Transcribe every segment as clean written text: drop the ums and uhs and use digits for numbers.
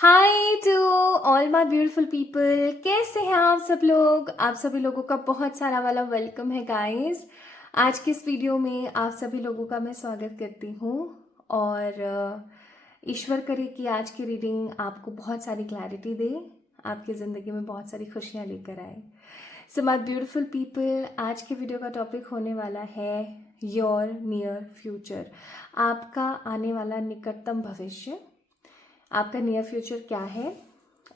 Hi to all my beautiful people. कैसे हैं आप सब लोग? आप सभी लोगों का बहुत सारा वाला वेलकम है गाइस। आज की इस वीडियो में आप सभी लोगों का मैं स्वागत करती हूँ और ईश्वर करे कि आज की रीडिंग आपको बहुत सारी क्लैरिटी दे, आपकी ज़िंदगी में बहुत सारी खुशियाँ लेकर आए। सो माय ब्यूटीफुल पीपल, आज के वीडियो का टॉपिक होने वाला है योर नियर फ्यूचर, आपका आने वाला निकटतम भविष्य। आपका नियर फ्यूचर क्या है?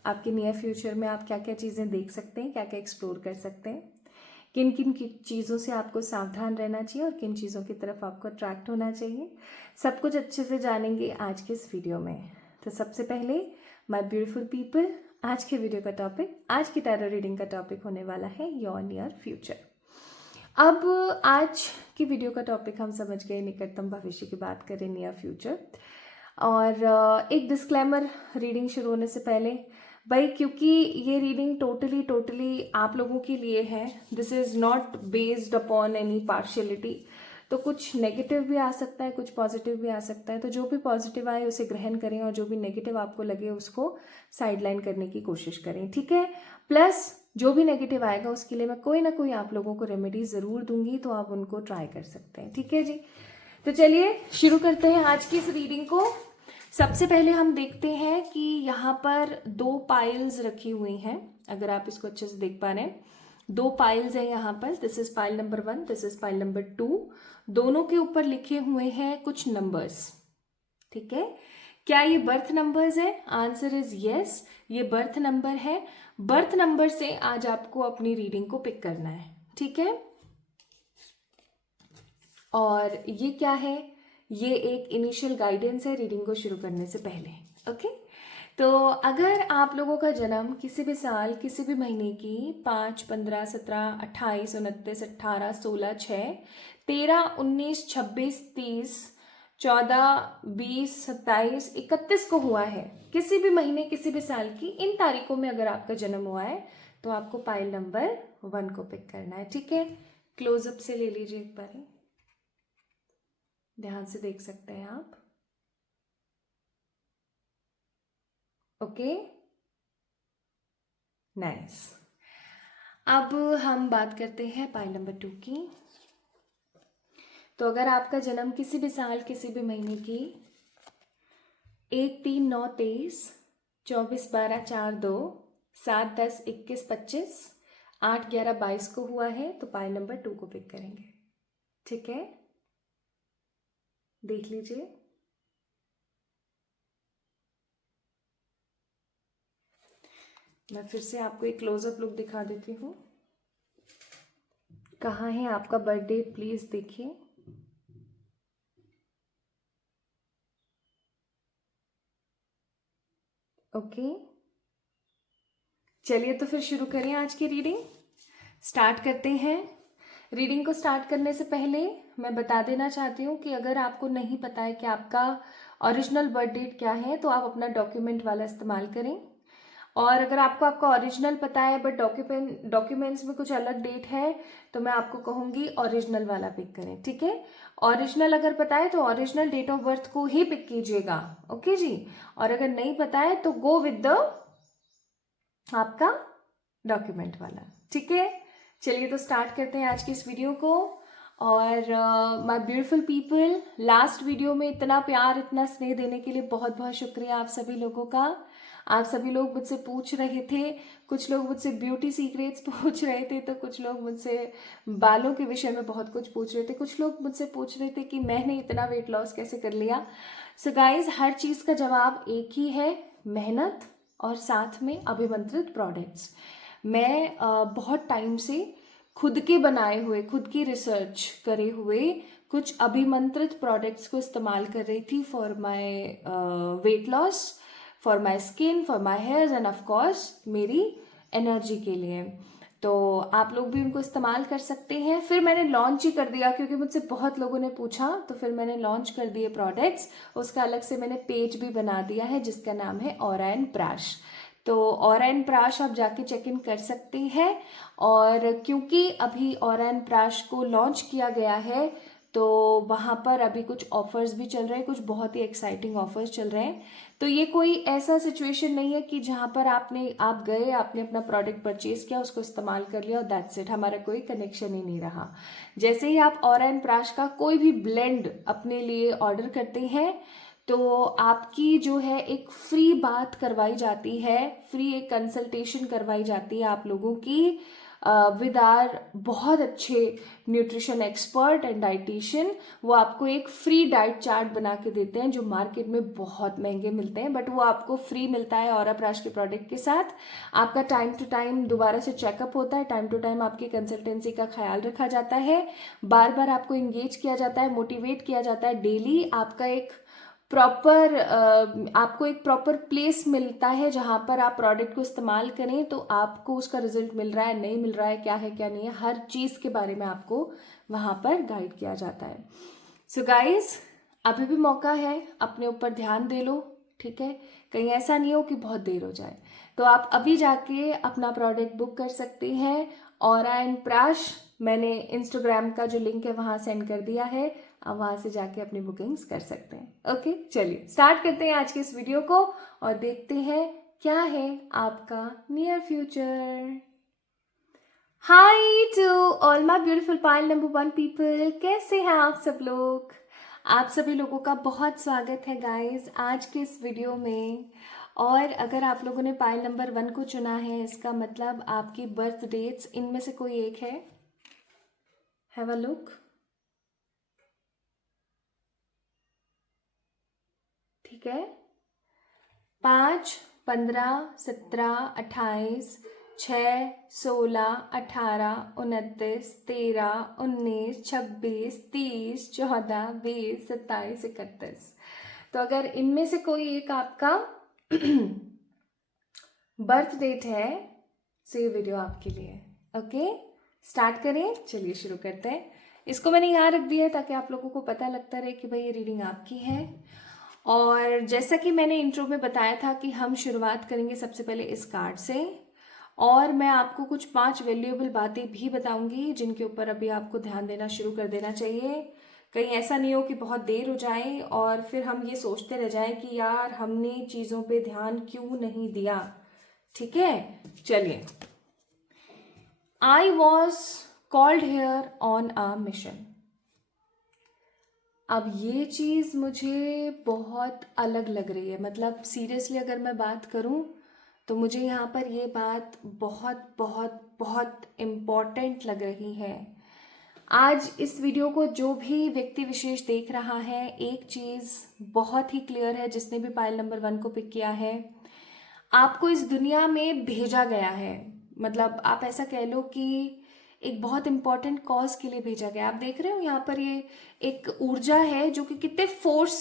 आपके नियर फ्यूचर में आप क्या क्या चीज़ें देख सकते हैं, क्या क्या एक्सप्लोर कर सकते हैं, किन किन चीज़ों से आपको सावधान रहना चाहिए और किन चीज़ों की तरफ आपको अट्रैक्ट होना चाहिए, सब कुछ अच्छे से जानेंगे आज के इस वीडियो में। तो सबसे पहले माय ब्यूटीफुल पीपल, आज के वीडियो का टॉपिक, आज की टैरो रीडिंग का टॉपिक होने वाला है योर नियर फ्यूचर। अब आज की वीडियो का टॉपिक हम समझ गए, निकटतम भविष्य की बात करें, नियर फ्यूचर। और एक डिस्क्लेमर रीडिंग शुरू होने से पहले, भाई क्योंकि ये रीडिंग टोटली आप लोगों के लिए है, this is not based upon any partiality. तो कुछ नेगेटिव भी आ सकता है, कुछ पॉजिटिव भी आ सकता है। तो जो भी पॉजिटिव आए उसे ग्रहण करें और जो भी नेगेटिव आपको लगे उसको साइडलाइन करने की कोशिश करें, ठीक है। प्लस जो भी नेगेटिव आएगा उसके लिए मैं कोई ना कोई आप लोगों को रेमेडी ज़रूर दूंगी, तो आप उनको ट्राई कर सकते हैं, ठीक है जी। तो चलिए शुरू करते हैं आज की इस रीडिंग को। सबसे पहले हम देखते हैं कि यहाँ पर दो पाइल्स रखी हुई हैं, अगर आप इसको अच्छे से देख पा रहे हैं। दो पाइल्स हैं यहाँ पर, this is pile number 1, this is pile number 2। दोनों के ऊपर लिखे हुए हैं कुछ नंबर्स, ठीक है। क्या ये बर्थ नंबर्स है? आंसर इज यस, ये बर्थ नंबर है। बर्थ नंबर से आज आपको अपनी रीडिंग को पिक करना है, ठीक है। और ये क्या है? ये एक इनिशियल गाइडेंस है रीडिंग को शुरू करने से पहले, ओके। तो अगर आप लोगों का जन्म किसी भी साल, किसी भी महीने की 5, 15, 17, 28, 29, 18, 16, 6, 13, 19, 26, 30, 14, 20, 27, 31 को हुआ है, किसी भी महीने किसी भी साल की इन तारीखों में अगर आपका जन्म हुआ है, तो आपको पाइल नंबर 1 को पिक करना है, ठीक है। क्लोजअप से ले लीजिए एक बार, ध्यान से देख सकते हैं आप, ओके, नाइस। अब हम बात करते हैं पाइल नंबर 2 की। तो अगर आपका जन्म किसी भी साल, किसी भी महीने की 1, 3, 9, 23, 24, 12, 4, 2, 7, 10, 21, 25, 8, 11, 22 को हुआ है, तो पाइल नंबर 2 को पिक करेंगे, ठीक है। देख लीजिए, मैं फिर से आपको एक क्लोजअप लुक दिखा देती हूँ। कहाँ है आपका बर्थ डेट, प्लीज देखिए। ओके, चलिए तो फिर शुरू करें आज की रीडिंग, स्टार्ट करते हैं। रीडिंग को स्टार्ट करने से पहले मैं बता देना चाहती हूँ कि अगर आपको नहीं पता है कि आपका ओरिजिनल बर्थ डेट क्या है, तो आप अपना डॉक्यूमेंट वाला इस्तेमाल करें। और अगर आपको आपका ओरिजिनल पता है बट डॉक्यूमेंट्स में कुछ अलग डेट है, तो मैं आपको कहूँगी ओरिजिनल वाला पिक करें, ठीक है। ओरिजिनल अगर पता है तो ओरिजिनल डेट ऑफ बर्थ को ही पिक कीजिएगा, ओके जी। और अगर नहीं पता है तो गो विद द आपका डॉक्यूमेंट वाला, ठीक है। चलिए तो स्टार्ट करते हैं आज की इस वीडियो को। और my beautiful people, last video में इतना प्यार, इतना स्नेह देने के लिए बहुत बहुत शुक्रिया आप सभी लोगों का। आप सभी लोग मुझसे पूछ रहे थे, कुछ लोग मुझसे ब्यूटी सीक्रेट्स पूछ रहे थे, तो कुछ लोग मुझसे बालों के विषय में बहुत कुछ पूछ रहे थे, कुछ लोग मुझसे पूछ रहे थे कि मैंने इतना वेट लॉस कैसे कर लिया। सो गाइज, हर चीज़ का जवाब एक ही है, मेहनत और साथ में अभिमंत्रित प्रोडक्ट्स। मैं बहुत टाइम से खुद के बनाए हुए, खुद की रिसर्च करे हुए कुछ अभिमंत्रित प्रोडक्ट्स को इस्तेमाल कर रही थी for my weight loss, for my skin, for my hairs end of course मेरी एनर्जी के लिए। तो आप लोग भी उनको इस्तेमाल कर सकते हैं। फिर मैंने लॉन्च ही कर दिया क्योंकि मुझसे बहुत लोगों ने पूछा, तो फिर मैंने लॉन्च कर दिए प्रोडक्ट्स। उसका अलग से मैंने पेज भी बना दिया है जिसका नाम है ऑरा एंड प्राश। तो ऑरा एंड प्राश आप जाके चेक इन कर सकते हैं। और क्योंकि अभी ऑरा एंड प्राश को लॉन्च किया गया है तो वहाँ पर अभी कुछ ऑफर्स भी चल रहे हैं, कुछ बहुत ही एक्साइटिंग ऑफर्स चल रहे हैं। तो ये कोई ऐसा सिचुएशन नहीं है कि जहाँ पर आप गए, आपने अपना प्रोडक्ट परचेज किया, उसको इस्तेमाल कर लिया और दैट्स इट, हमारा कोई कनेक्शन ही नहीं रहा। जैसे ही आप ऑरा एंड प्राश का कोई भी ब्लेंड अपने लिए ऑर्डर करते हैं तो आपकी जो है एक फ्री बात करवाई जाती है, फ्री एक कंसल्टेशन करवाई जाती है आप लोगों की विद आर बहुत अच्छे न्यूट्रिशन एक्सपर्ट एंड डाइटिशियन। वो आपको एक फ्री डाइट चार्ट बना के देते हैं जो मार्केट में बहुत महंगे मिलते हैं, बट वो आपको फ्री मिलता है ऑरा प्राश के प्रोडक्ट के साथ। आपका टाइम टू टाइम दोबारा से चेकअप होता है, टाइम टू टाइम आपकी कंसल्टेंसी का ख्याल रखा जाता है, बार बार आपको इंगेज किया जाता है, मोटिवेट किया जाता है। डेली आपका एक प्रॉपर आपको एक प्रॉपर प्लेस मिलता है जहाँ पर आप प्रोडक्ट को इस्तेमाल करें तो आपको उसका रिजल्ट मिल रहा है, नहीं मिल रहा है, क्या है क्या नहीं है, हर चीज़ के बारे में आपको वहाँ पर गाइड किया जाता है। सो गाइस, अभी भी मौका है, अपने ऊपर ध्यान दे लो, ठीक है? कहीं ऐसा नहीं हो कि बहुत देर हो जाए। तो आप अभी जाके अपना प्रोडक्ट बुक कर सकते हैं। ऑरा एंड प्राश मैंने इंस्टाग्राम का जो लिंक है वहाँ सेंड कर दिया है, आप वहाँ से जाके अपनी बुकिंग्स कर सकते हैं। ओके, चलिए स्टार्ट करते हैं आज के इस वीडियो को और देखते हैं क्या है आपका near future. Hi to all my beautiful pile number 1 people, कैसे हैं आप सब लोग? आप सभी लोगों का बहुत स्वागत है गाइस आज के इस वीडियो में। और अगर आप लोगों ने पायल नंबर 1 को चुना है, इसका मतलब आपकी बर्थ डेट्स इनमें से कोई एक है। Have a look. ठीक है, 5, 15, 17, 28, 6, 16, 18, 29, 13, 19, 26, 30, 14, 20, 27, 31। तो अगर इनमें से कोई एक आपका बर्थ डेट है तो ये वीडियो आपके लिए। ओके, स्टार्ट करें, चलिए शुरू करते हैं। इसको मैंने यहाँ रख दिया है ताकि आप लोगों को पता लगता रहे कि भाई ये रीडिंग आपकी है। और जैसा कि मैंने इंट्रो में बताया था कि हम शुरुआत करेंगे सबसे पहले इस कार्ड से, और मैं आपको कुछ 5 वैल्यूएबल बातें भी बताऊंगी जिनके ऊपर अभी आपको ध्यान देना शुरू कर देना चाहिए। कहीं ऐसा नहीं हो कि बहुत देर हो जाए और फिर हम ये सोचते रह जाएं कि यार हमने चीज़ों पे ध्यान क्यों नहीं दिया। ठीक है, चलिए। I was called here on a mission. अब ये चीज़ मुझे बहुत अलग लग रही है, मतलब सीरियसली अगर मैं बात करूं तो मुझे यहाँ पर ये बात बहुत बहुत बहुत इम्पॉर्टेंट लग रही है। आज इस वीडियो को जो भी व्यक्ति विशेष देख रहा है, एक चीज़ बहुत ही क्लियर है, जिसने भी पायल नंबर 1 को पिक किया है, आपको इस दुनिया में भेजा गया है। मतलब आप ऐसा कह लो कि एक बहुत इंपॉर्टेंट कॉज के लिए भेजा गया। आप देख रहे हो यहाँ पर ये एक ऊर्जा है जो कि कितने फोर्स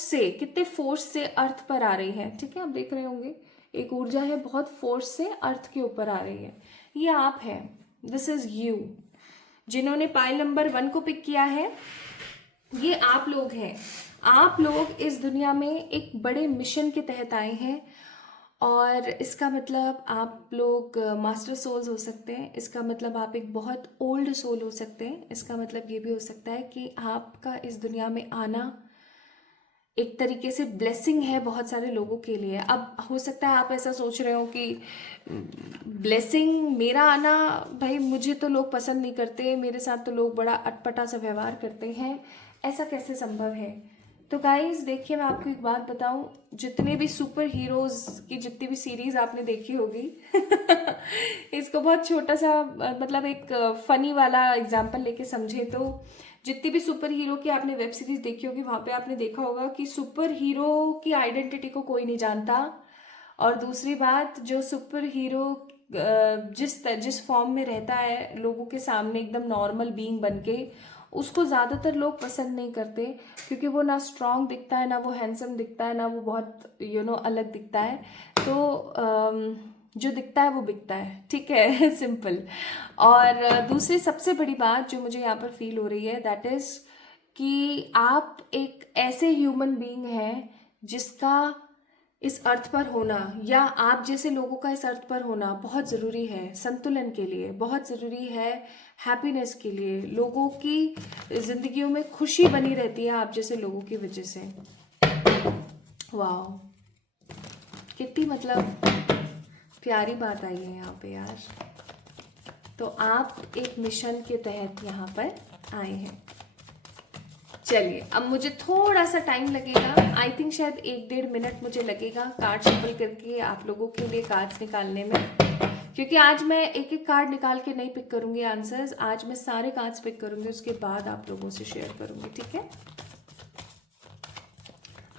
से अर्थ पर आ रही है। ठीक है, आप देख रहे होंगे एक ऊर्जा है, बहुत फोर्स से अर्थ के ऊपर आ रही है। ये आप है, दिस इज यू। जिन्होंने पायल नंबर 1 को पिक किया है, ये आप लोग हैं। आप लोग इस दुनिया में एक बड़े मिशन के तहत आए हैं और इसका मतलब आप लोग मास्टर सोल्स हो सकते हैं, इसका मतलब आप एक बहुत ओल्ड सोल हो सकते हैं, इसका मतलब ये भी हो सकता है कि आपका इस दुनिया में आना एक तरीके से ब्लेसिंग है बहुत सारे लोगों के लिए। अब हो सकता है आप ऐसा सोच रहे हो कि ब्लेसिंग मेरा आना, भाई मुझे तो लोग पसंद नहीं करते, मेरे साथ तो लोग बड़ा अटपटा सा व्यवहार करते हैं, ऐसा कैसे संभव है? तो गाइस देखिए, मैं आपको एक बात बताऊं, जितने भी सुपर हीरोज की जितनी भी सीरीज आपने देखी होगी इसको बहुत छोटा सा मतलब एक फनी वाला एग्जांपल लेके समझे तो, जितनी भी सुपर हीरो की आपने वेब सीरीज देखी होगी वहां पे आपने देखा होगा कि सुपर हीरो की आइडेंटिटी को कोई नहीं जानता। और दूसरी बात, जो सुपर हीरो जिस फॉर्म में रहता है लोगों के सामने एकदम नॉर्मल बीइंग बन के, उसको ज़्यादातर लोग पसंद नहीं करते क्योंकि वो ना स्ट्रांग दिखता है, ना वो हैंडसम दिखता है, ना वो बहुत अलग दिखता है। तो जो दिखता है वो बिकता है, ठीक है सिंपल। और दूसरी सबसे बड़ी बात जो मुझे यहाँ पर फील हो रही है, दैट इज़ कि आप एक ऐसे ह्यूमन बीइंग हैं जिसका इस अर्थ पर होना या आप जैसे लोगों का इस अर्थ पर होना बहुत ज़रूरी है, संतुलन के लिए बहुत ज़रूरी है, हैप्पीनेस के लिए। लोगों की ज़िंदगियों में खुशी बनी रहती है आप जैसे लोगों की वजह से। वाह, कितनी मतलब प्यारी बात आई है यहाँ पे यार। तो आप एक मिशन के तहत यहाँ पर आए हैं। चलिए, अब मुझे थोड़ा सा टाइम लगेगा, आई थिंक शायद 1-1.5 मिनट मुझे लगेगा कार्ड शफल करके आप लोगों के लिए कार्ड्स निकालने में, क्योंकि आज मैं एक एक कार्ड निकाल के नहीं पिक करूंगी आंसर्स। आज मैं सारे कार्ड्स पिक करूंगी, उसके बाद आप लोगों से शेयर करूंगी, ठीक है।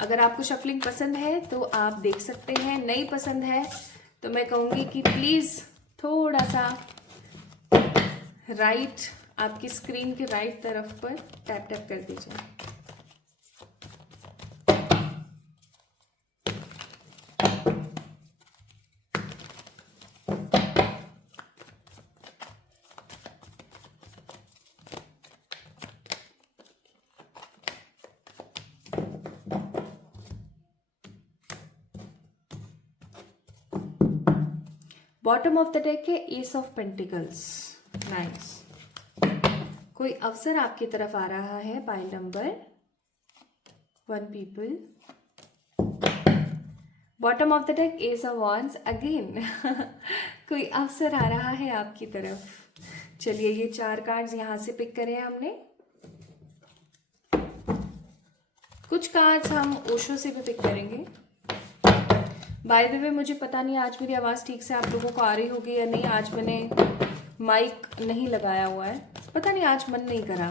अगर आपको शफलिंग पसंद है तो आप देख सकते हैं, नहीं पसंद है तो मैं कहूँगी कि प्लीज़ थोड़ा सा राइट, आपकी स्क्रीन के राइट तरफ पर टैप टैप कर दीजिए। बॉटम ऑफ द डेक है एस ऑफ पेंटिकल्स। नाइस। कोई अवसर आपकी तरफ आ रहा है, pile number 1 people. Bottom of the deck S of wands again. कोई अवसर आ रहा है आपकी तरफ। चलिए, ये 4 कार्ड्स यहाँ से पिक करे हमने। कुछ कार्ड्स हम ओशो से भी पिक करेंगे। बाय द वे, मुझे पता नहीं आज मेरी आवाज़ ठीक से आप लोगों को आ रही होगी या नहीं। आज मैंने माइक नहीं लगाया हुआ है, पता नहीं आज मन नहीं करा।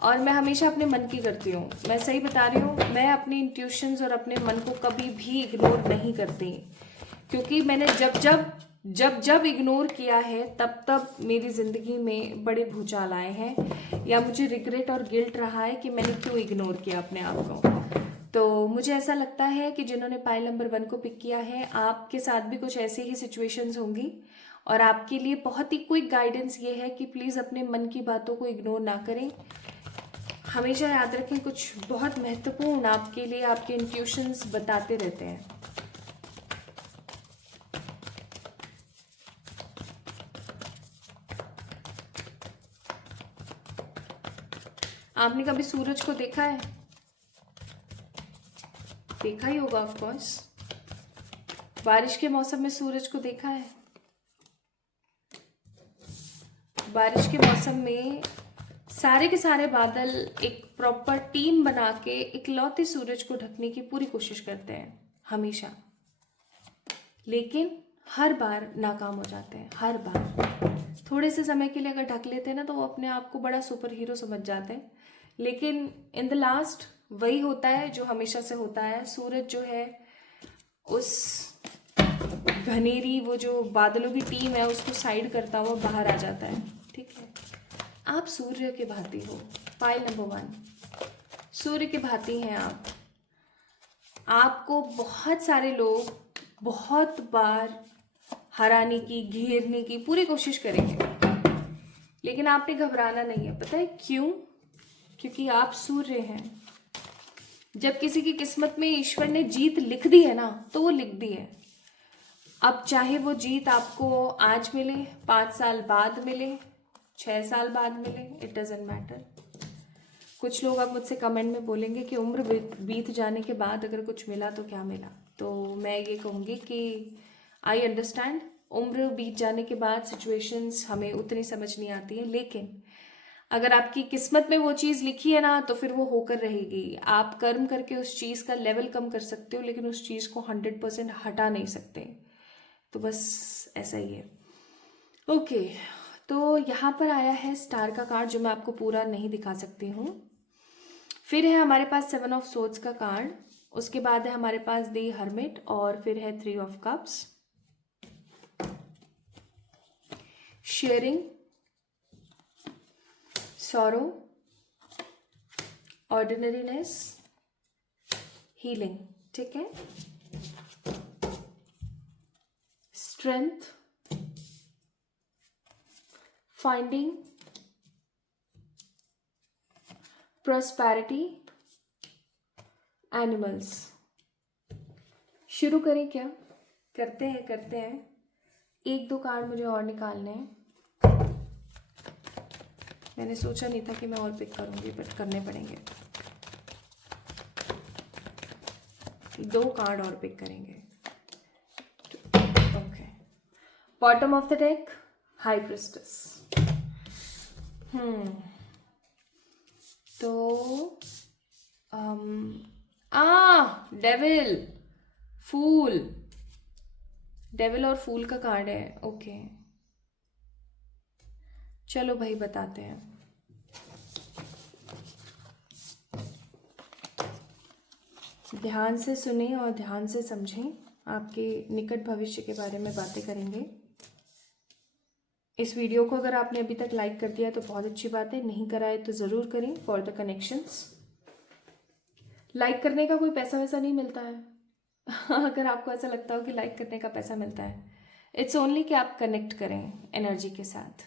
और मैं हमेशा अपने मन की करती हूँ, मैं सही बता रही हूँ। मैं अपनी इंट्यूशंस और अपने मन को कभी भी इग्नोर नहीं करती, क्योंकि मैंने जब इग्नोर किया है तब तब मेरी ज़िंदगी में बड़े भूचाल आए हैं, या मुझे रिग्रेट और गिल्ट रहा है कि मैंने क्यों इग्नोर किया अपने आप को। तो मुझे ऐसा लगता है कि जिन्होंने पाइल नंबर 1 को पिक किया है, आपके साथ भी कुछ ऐसी ही सिचुएशंस होंगी, और आपके लिए बहुत ही क्विक गाइडेंस ये है कि प्लीज़ अपने मन की बातों को इग्नोर ना करें। हमेशा याद रखें, कुछ बहुत महत्वपूर्ण आपके लिए आपके इंट्यूशंस बताते रहते हैं। आपने कभी सूरज को देखा है? देखा ही होगा ऑफ कोर्स। बारिश के मौसम में सूरज को देखा है? बारिश के मौसम में सारे के सारे बादल एक प्रॉपर टीम बना के इकलौते सूरज को ढकने की पूरी कोशिश करते हैं हमेशा, लेकिन हर बार नाकाम हो जाते हैं। हर बार थोड़े से समय के लिए अगर ढक लेते हैं ना, तो वो अपने आप को बड़ा सुपर हीरो समझ जाते हैं, लेकिन इन द लास्ट वही होता है जो हमेशा से होता है। सूरज जो है उस घनेरी, वो जो बादलों की टीम है, उसको साइड करता हुआ बाहर आ जाता है, ठीक है। आप सूर्य के भांति हो। पाइल नंबर 1, सूर्य के भांति हैं आप। आपको बहुत सारे लोग बहुत बार हराने की, घेरने की पूरी कोशिश करेंगे, लेकिन आपने घबराना नहीं है। पता है क्यों? क्योंकि आप सूर्य हैं। जब किसी की किस्मत में ईश्वर ने जीत लिख दी है ना, तो वो लिख दी है। अब चाहे वो जीत आपको आज मिले, 5 साल बाद मिले, 6 साल बाद मिले, इट डजेंट मैटर। कुछ लोग अब मुझसे कमेंट में बोलेंगे कि उम्र बीत जाने के बाद अगर कुछ मिला तो क्या मिला। तो मैं ये कहूँगी कि आई अंडरस्टैंड, उम्र बीत जाने के बाद सिचुएशंस हमें उतनी समझ नहीं आती है, लेकिन अगर आपकी किस्मत में वो चीज़ लिखी है ना, तो फिर वो होकर रहेगी। आप कर्म करके उस चीज़ का लेवल कम कर सकते हो, लेकिन उस चीज़ को 100% हटा नहीं सकते। तो बस ऐसा ही है। ओके, तो यहाँ पर आया है स्टार का कार्ड, जो मैं आपको पूरा नहीं दिखा सकती हूँ। फिर है हमारे पास 7 ऑफ सोर्ड्स का कार्ड, उसके बाद है हमारे पास द हर्मिट, और फिर है 3 of cups. Sharing, sorrow, ordinariness, healing, ठीक है। स्ट्रेंथ, फाइंडिंग, prosperity, एनिमल्स, शुरू करें क्या? करते हैं। एक दो कार्ड मुझे और निकालने हैं। मैंने सोचा नहीं था कि मैं और पिक करूंगी, बट करने पड़ेंगे। 2 कार्ड और पिक करेंगे। Okay, bottom of the deck, high priestess. तो डेविल, फूल। डेविल और फूल का कार्ड है। ओके, चलो भाई बताते हैं। ध्यान से सुने और ध्यान से समझें। आपके निकट भविष्य के बारे में बातें करेंगे। इस वीडियो को अगर आपने अभी तक लाइक कर दिया तो बहुत अच्छी बात है, नहीं करा है तो ज़रूर करें फॉर द कनेक्शंस। लाइक करने का कोई पैसा वैसा नहीं मिलता है। अगर आपको ऐसा लगता हो कि लाइक करने का पैसा मिलता है, इट्स ओनली कि आप कनेक्ट करें एनर्जी के साथ।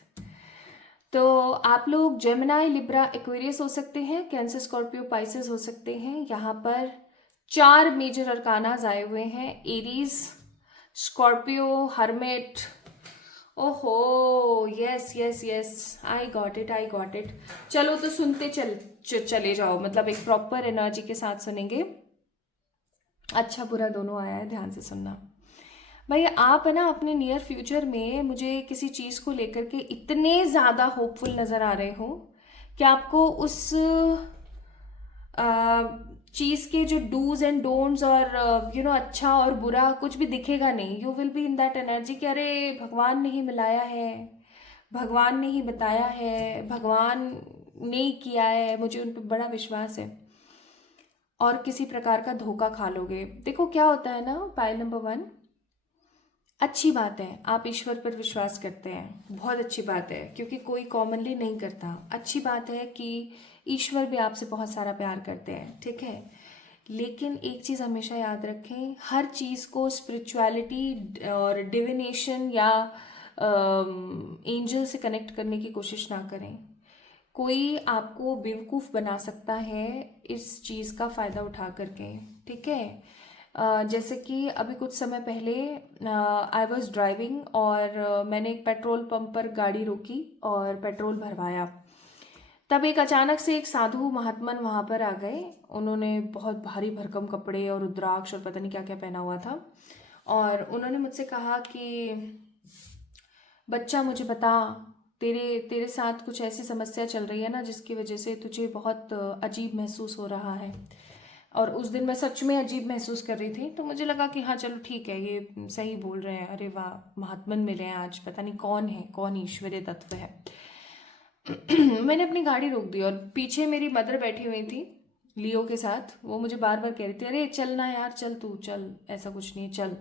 तो आप लोग जेमिनाई, लिब्रा, एक्वेरियस हो सकते हैं, कैंसर, स्कॉर्पियो, पाइसेस हो सकते हैं। यहाँ पर 4 मेजर अरकानाज आए हुए हैं। Aries, Scorpio, hermit. ओहो, yes yes yes, I got it. चलो तो सुनते चले जाओ, मतलब एक प्रॉपर एनर्जी के साथ सुनेंगे। अच्छा बुरा दोनों आया है, ध्यान से सुनना। भाई आप है ना अपने नियर फ्यूचर में मुझे किसी चीज़ को लेकर के इतने ज़्यादा होपफुल नज़र आ रहे हो कि आपको उस चीज़ के जो डूज एंड डोंट्स और अच्छा और बुरा कुछ भी दिखेगा नहीं। You will be in that energy कि अरे भगवान ने ही मिलाया है, भगवान ने ही बताया है, भगवान ने ही किया है, मुझे उन पर बड़ा विश्वास है। और किसी प्रकार का धोखा खा लोगे। देखो क्या होता है ना, पाइल नंबर 1, अच्छी बात है आप ईश्वर पर विश्वास करते हैं, बहुत अच्छी बात है, क्योंकि कोई कॉमनली नहीं करता। अच्छी बात है कि ईश्वर भी आपसे बहुत सारा प्यार करते हैं, ठीक है। लेकिन एक चीज़ हमेशा याद रखें, हर चीज़ को स्पिरिचुअलिटी और डिविनेशन या एंजल से कनेक्ट करने की कोशिश ना करें। कोई आपको बेवकूफ़ बना सकता है इस चीज़ का फ़ायदा उठा करके, ठीक है। जैसे कि अभी कुछ समय पहले आई वॉज ड्राइविंग और मैंने एक पेट्रोल पंप पर गाड़ी रोकी और पेट्रोल भरवाया। तब एक अचानक से एक साधु महात्मन वहाँ पर आ गए। उन्होंने बहुत भारी भरकम कपड़े और रुद्राक्ष और पता नहीं क्या क्या पहना हुआ था, और उन्होंने मुझसे कहा कि बच्चा मुझे बता, तेरे तेरे साथ कुछ ऐसी समस्या चल रही है ना जिसकी वजह से तुझे बहुत अजीब महसूस हो रहा है। और उस दिन मैं सच में अजीब महसूस कर रही थी, तो मुझे लगा कि हाँ चलो ठीक है, ये सही बोल रहे हैं। अरे वाह, महात्मन मिले हैं आज, पता नहीं कौन है, कौन ईश्वरीय तत्व है। मैंने अपनी गाड़ी रोक दी और पीछे मेरी मदर बैठी हुई थी लियो के साथ। वो मुझे बार बार कह रही थी अरे चल ना यार, चल तू चल, ऐसा कुछ नहीं है, चल।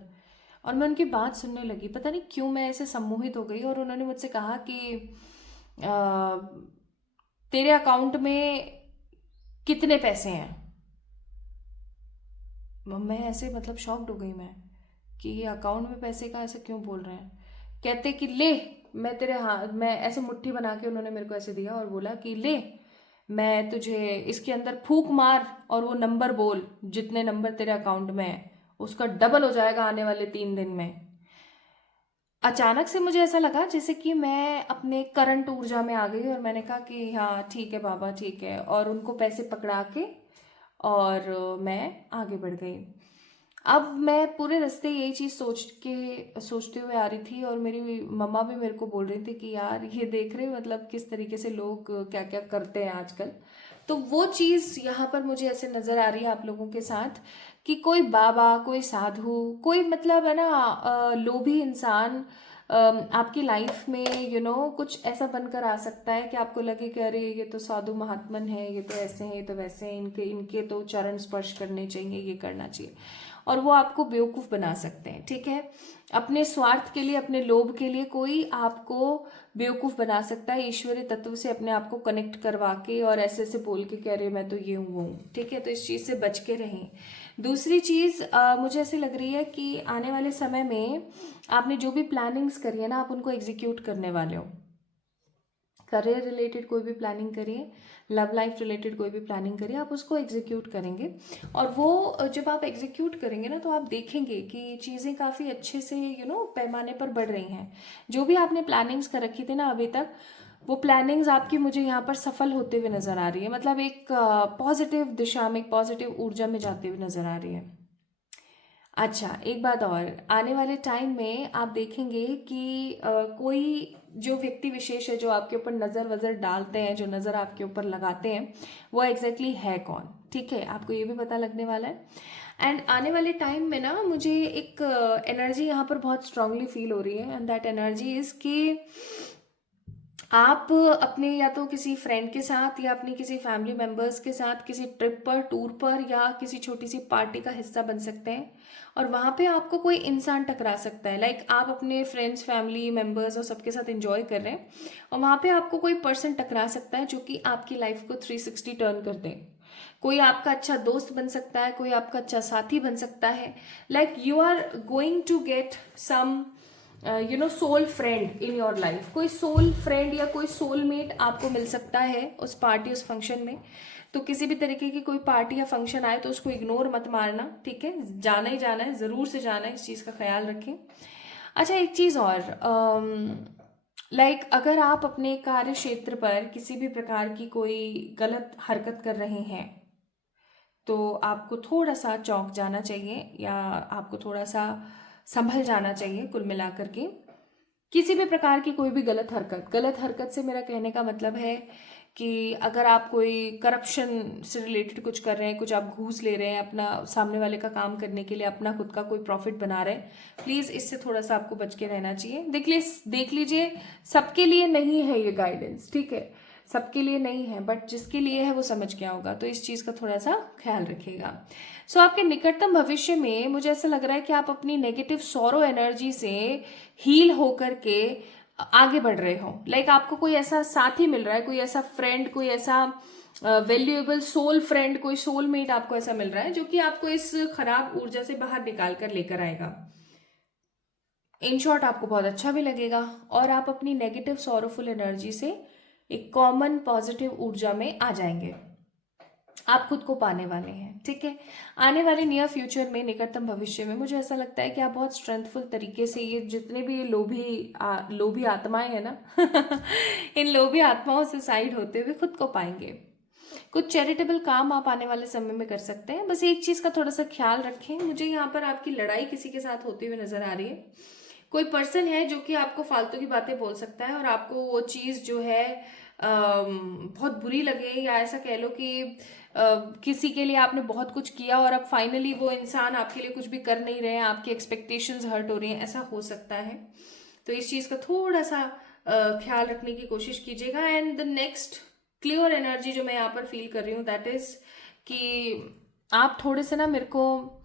और मैं उनकी बात सुनने लगी, पता नहीं क्यों मैं ऐसे सम्मोहित हो गई। और उन्होंने मुझसे कहा कि तेरे अकाउंट में कितने पैसे हैं। मैं ऐसे मतलब शॉक्ड हो गई मैं कि ये अकाउंट में पैसे का ऐसे क्यों बोल रहे हैं। कहते कि ले, मैं तेरे हाथ मैं ऐसे मुट्ठी बना के उन्होंने मेरे को ऐसे दिया और बोला कि ले, मैं तुझे इसके अंदर फूंक मार और वो नंबर बोल, जितने नंबर तेरे अकाउंट में है उसका डबल हो जाएगा आने वाले 3 दिन में। अचानक से मुझे ऐसा लगा जैसे कि मैं अपने करंट ऊर्जा में आ गई और मैंने कहा कि हाँ ठीक है बाबा, ठीक है। और उनको पैसे पकड़ा के और मैं आगे बढ़ गई। अब मैं पूरे रास्ते यही चीज़ सोचते हुए आ रही थी, और मेरी मम्मा भी मेरे को बोल रही थी कि यार ये देख रहे मतलब किस तरीके से लोग क्या क्या करते हैं आजकल। तो वो चीज़ यहाँ पर मुझे ऐसे नज़र आ रही है आप लोगों के साथ कि कोई बाबा, कोई साधु, कोई मतलब है ना लोभी इंसान आपकी लाइफ में कुछ ऐसा बनकर आ सकता है कि आपको लगे कि अरे ये तो साधु महात्मन है, ये तो ऐसे हैं, ये तो वैसे हैं, इनके इनके तो चरण स्पर्श करने चाहिए, ये करना चाहिए। और वो आपको बेवकूफ़ बना सकते हैं, ठीक है। अपने स्वार्थ के लिए, अपने लोभ के लिए कोई आपको बेवकूफ़ बना सकता है ईश्वरीय तत्व से अपने आप को कनेक्ट करवा के और ऐसे ऐसे बोल के कह रहे मैं तो ये हूँ वो हूँ, ठीक है। तो इस चीज़ से बच के रहें। दूसरी चीज़ मुझे ऐसी लग रही है कि आने वाले समय में आपने जो भी प्लानिंग्स करी है ना, आप उनको एग्जीक्यूट करने वाले हो। करियर रिलेटेड कोई भी प्लानिंग करिए, लव लाइफ रिलेटेड कोई भी प्लानिंग करिए, आप उसको एग्जीक्यूट करेंगे। और वो जब आप एग्जीक्यूट करेंगे ना, तो आप देखेंगे कि चीज़ें काफ़ी अच्छे से पैमाने पर बढ़ रही हैं। जो भी आपने प्लानिंग्स कर रखी थी ना अभी तक, वो प्लानिंग्स आपकी मुझे यहाँ पर सफल होते हुए नज़र आ रही है। मतलब एक पॉजिटिव दिशा में, एक पॉजिटिव ऊर्जा में जाते हुए नज़र आ रही है। अच्छा, एक बात और, आने वाले टाइम में आप देखेंगे कि कोई जो व्यक्ति विशेष है जो आपके ऊपर नज़र वज़र डालते हैं, जो नज़र आपके ऊपर लगाते हैं, वो एग्जैक्टली है कौन, ठीक है, आपको ये भी पता लगने वाला है। एंड आने वाले टाइम में ना मुझे एक एनर्जी यहाँ पर बहुत स्ट्रांगली फील हो रही है, एंड दैट एनर्जी इज़ कि आप अपने या तो किसी फ्रेंड के साथ या अपनी किसी फैमिली मेम्बर्स के साथ किसी ट्रिप पर, टूर पर, या किसी छोटी सी पार्टी का हिस्सा बन सकते हैं। और वहाँ पे आपको कोई इंसान टकरा सकता है, लाइक आप अपने फ्रेंड्स, फैमिली मेम्बर्स और सबके साथ एंजॉय कर रहे हैं, और वहाँ पे आपको कोई पर्सन टकरा सकता है जो कि आपकी लाइफ को 360 टर्न कर दे। कोई आपका अच्छा दोस्त बन सकता है, कोई आपका अच्छा साथी बन सकता है। Like you are going to get some soul friend in your life. कोई सोल फ्रेंड या कोई सोलमेट आपको मिल सकता है उस पार्टी, उस फंक्शन में। तो किसी भी तरीके की कोई पार्टी या फंक्शन आए तो उसको इग्नोर मत मारना, ठीक है, जाना ही जाना है, ज़रूर से जाना है, इस चीज़ का ख्याल रखें। अच्छा, एक चीज़ और, लाइक अगर आप अपने कार्य क्षेत्र पर किसी भी प्रकार की कोई गलत हरकत कर रहे हैं, तो आपको थोड़ा सा चौंक जाना चाहिए, या आपको थोड़ा सा संभल जाना चाहिए। कुल मिलाकर के किसी भी प्रकार की कोई भी गलत हरकत से मेरा कहने का मतलब है कि अगर आप कोई करप्शन से रिलेटेड कुछ कर रहे हैं, कुछ आप घूस ले रहे हैं अपना सामने वाले का काम करने के लिए, अपना खुद का कोई प्रॉफिट बना रहे हैं, प्लीज़ इससे थोड़ा सा आपको बच के रहना चाहिए। देख लीजिए, सबके लिए नहीं है ये गाइडेंस, ठीक है, सबके लिए नहीं है, बट जिसके लिए है वो समझ गया होगा, तो इस चीज़ का थोड़ा सा ख्याल रखिएगा। सो आपके निकटतम भविष्य में मुझे ऐसा लग रहा है कि आप अपनी नेगेटिव सौरो एनर्जी से हील होकर के आगे बढ़ रहे हो। लाइक आपको कोई ऐसा साथी मिल रहा है, कोई ऐसा फ्रेंड, कोई ऐसा वैल्यूएबल सोल फ्रेंड, कोई सोलमेट आपको ऐसा मिल रहा है जो कि आपको इस खराब ऊर्जा से बाहर निकाल कर लेकर आएगा। इन शॉर्ट, आपको बहुत अच्छा भी लगेगा और आप अपनी नेगेटिव सॉरोफुल एनर्जी से एक कॉमन पॉजिटिव ऊर्जा में आ जाएंगे। आप खुद को पाने वाले हैं, ठीक है। आने वाले नियर फ्यूचर में, निकटतम भविष्य में, मुझे ऐसा लगता है कि आप बहुत स्ट्रेंथफुल तरीके से ये जितने भी लोभी आत्माएं हैं ना इन लोभी आत्माओं से साइड होते हुए खुद को पाएंगे। कुछ चैरिटेबल काम आप आने वाले समय में कर सकते हैं। बस एक चीज़ का थोड़ा सा ख्याल रखें, मुझे यहाँ पर आपकी लड़ाई किसी के साथ होते हुए नजर आ रही है। कोई पर्सन है जो कि आपको फालतू की बातें बोल सकता है और आपको वो चीज़ जो है बहुत बुरी लगे, या ऐसा कह लो कि किसी के लिए आपने बहुत कुछ किया और अब फाइनली वो इंसान आपके लिए कुछ भी कर नहीं रहे हैं, आपकी एक्सपेक्टेशंस हर्ट हो रही हैं, ऐसा हो सकता है। तो इस चीज़ का थोड़ा सा ख्याल रखने की कोशिश कीजिएगा। And the next clear energy जो मैं यहाँ पर फील कर रही हूँ, दैट इज़ कि आप थोड़े से ना मेरे को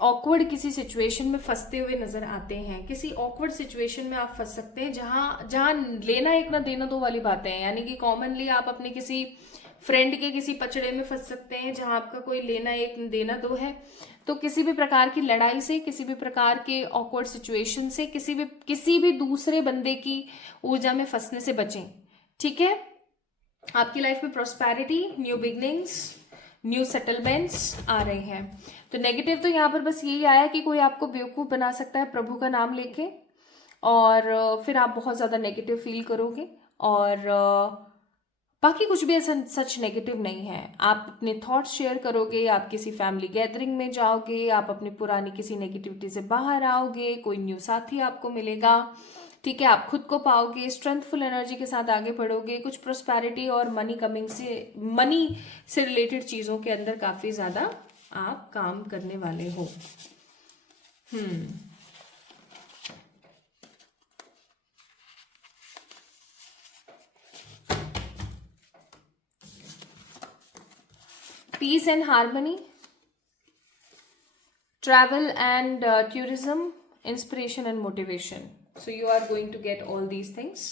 ऑकवर्ड किसी सिचुएशन में फंसते हुए नजर आते हैं। किसी ऑकवर्ड सिचुएशन में आप फंस सकते हैं जहां जहां लेना एक ना देना दो वाली बातें हैं। यानी कि कॉमनली आप अपने किसी फ्रेंड के किसी पचड़े में फंस सकते हैं जहां आपका कोई लेना एक देना दो है। तो किसी भी प्रकार की लड़ाई से, किसी भी प्रकार के ऑकवर्ड सिचुएशन से, किसी भी दूसरे बंदे की ऊर्जा में फंसने से बचें, ठीक है। आपकी लाइफ में prosperity, new beginnings, new settlements आ रहे हैं। तो नेगेटिव तो यहाँ पर बस यही आया कि कोई आपको बेवकूफ़ बना सकता है प्रभु का नाम लेके, और फिर आप बहुत ज़्यादा नेगेटिव फील करोगे। और बाकी कुछ भी ऐसा सच नेगेटिव नहीं है। आप अपने थॉट्स शेयर करोगे, आप किसी फैमिली गैदरिंग में जाओगे, आप अपनी पुरानी किसी नेगेटिविटी से बाहर आओगे, कोई न्यू साथी आपको मिलेगा, ठीक है, आप खुद को पाओगे, स्ट्रेंथफुल एनर्जी के साथ आगे बढ़ोगे। कुछ प्रोस्पेरिटी और मनी से रिलेटेड चीज़ों के अंदर काफ़ी ज़्यादा आप काम करने वाले हो। Peace and harmony, travel and tourism, inspiration and motivation. So you are going to get all these things.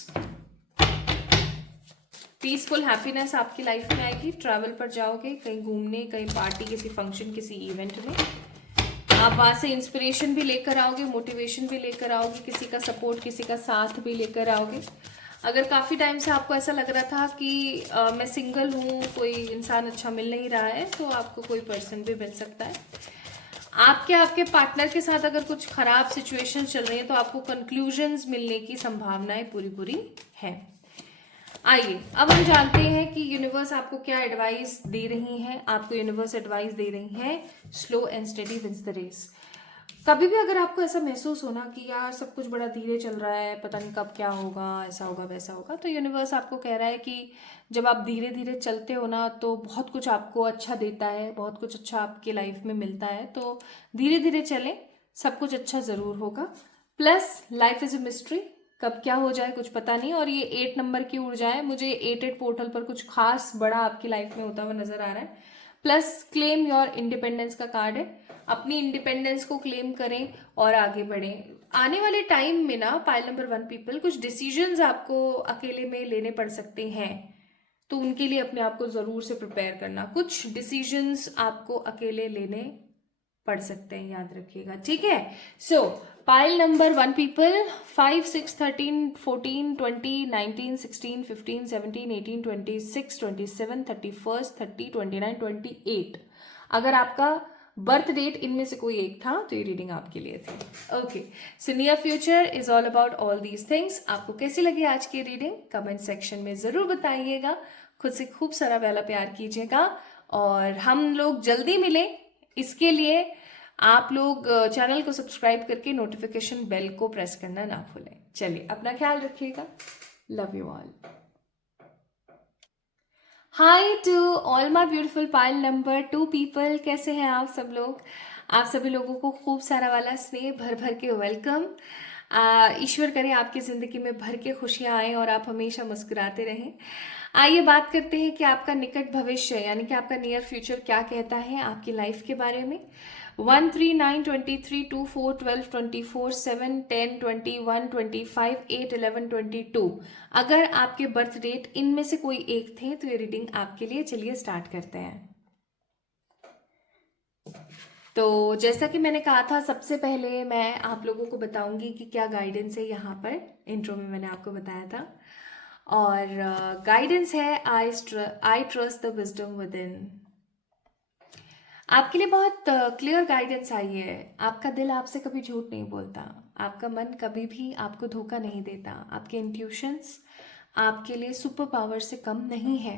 Peaceful happiness आपकी लाइफ में आएगी। ट्रैवल पर जाओगे, कहीं घूमने, कहीं पार्टी, किसी फंक्शन, किसी इवेंट में, आप वहाँ से इंस्पिरेशन भी लेकर आओगे, मोटिवेशन भी लेकर आओगे, किसी का सपोर्ट, किसी का साथ भी लेकर आओगे। अगर काफ़ी टाइम से आपको ऐसा लग रहा था कि मैं सिंगल हूँ, कोई इंसान अच्छा मिल नहीं रहा है, तो आपको कोई पर्सन भी मिल सकता है। आपके आपके पार्टनर के साथ अगर कुछ खराब सिचुएशन चल रही है तो आपको कंक्लूजन्स मिलने की संभावनाएं पूरी पूरी है। आइए अब हम जानते हैं कि यूनिवर्स आपको क्या एडवाइस दे रही है। आपको यूनिवर्स एडवाइस दे रही है slow and steady wins the race. कभी भी अगर आपको ऐसा महसूस होना कि यार सब कुछ बड़ा धीरे चल रहा है, पता नहीं कब क्या होगा, ऐसा होगा वैसा होगा, तो यूनिवर्स आपको कह रहा है कि जब आप धीरे धीरे चलते हो ना तो बहुत कुछ आपको अच्छा देता है, बहुत कुछ अच्छा आपकी लाइफ में मिलता है। तो धीरे धीरे चलें, सब कुछ अच्छा ज़रूर होगा। Plus life is a mystery, कब क्या हो जाए कुछ पता नहीं। और ये 8 नंबर की ऊर्जा है, मुझे 8 पोर्टल पर कुछ खास बड़ा आपकी लाइफ में होता हुआ नजर आ रहा है। प्लस क्लेम योर इंडिपेंडेंस का कार्ड है, अपनी इंडिपेंडेंस को क्लेम करें और आगे बढ़ें। आने वाले टाइम में ना पाइल नंबर 1 पीपल, कुछ डिसीजंस आपको अकेले में लेने पड़ सकते हैं, तो उनके लिए अपने आप को जरूर से प्रिपेयर करना। कुछ डिसीजंस आपको अकेले लेने पढ़ सकते हैं, याद रखिएगा, ठीक है। सो पाइल नंबर 1 पीपल, 5 6 13 14 20 19 16 15 17 18 26 27 31 30 29 28। अगर आपका बर्थ डेट इनमें से कोई एक था तो ये रीडिंग आपके लिए थी। Okay, so near future is all about all these things. आपको कैसी लगी आज की रीडिंग कमेंट सेक्शन में जरूर बताइएगा। खुद से खूब सारा वाला प्यार कीजिएगा और हम लोग जल्दी मिले। इसके लिए आप लोग चैनल को सब्सक्राइब करके नोटिफिकेशन बेल को प्रेस करना ना भूलें। चलिए अपना ख्याल रखिएगा। Love you all. Hi to all my beautiful pile number 2 people, कैसे हैं आप सब लोग। आप सभी लोगों को खूब सारा वाला स्नेह भर भर के वेलकम। ईश्वर करे आपकी ज़िंदगी में भर के खुशियाँ आएँ और आप हमेशा मुस्कुराते रहें। आइए बात करते हैं कि आपका निकट भविष्य यानी कि आपका नियर फ्यूचर क्या कहता है आपकी लाइफ के बारे में। 1 3 9 23 2 4 12 24 7 10 21 25 8 11 22। अगर आपके बर्थ डेट इनमें से कोई एक थे तो ये रीडिंग आपके लिए। चलिए स्टार्ट करते हैं। तो जैसा कि मैंने कहा था, सबसे पहले मैं आप लोगों को बताऊंगी कि क्या गाइडेंस है यहाँ पर। इंट्रो में मैंने आपको बताया था, और गाइडेंस है I trust the wisdom with in. आपके लिए बहुत क्लियर गाइडेंस आई है। आपका दिल आपसे कभी झूठ नहीं बोलता, आपका मन कभी भी आपको धोखा नहीं देता, आपके इंट्यूशंस आपके लिए सुपर पावर से कम नहीं है।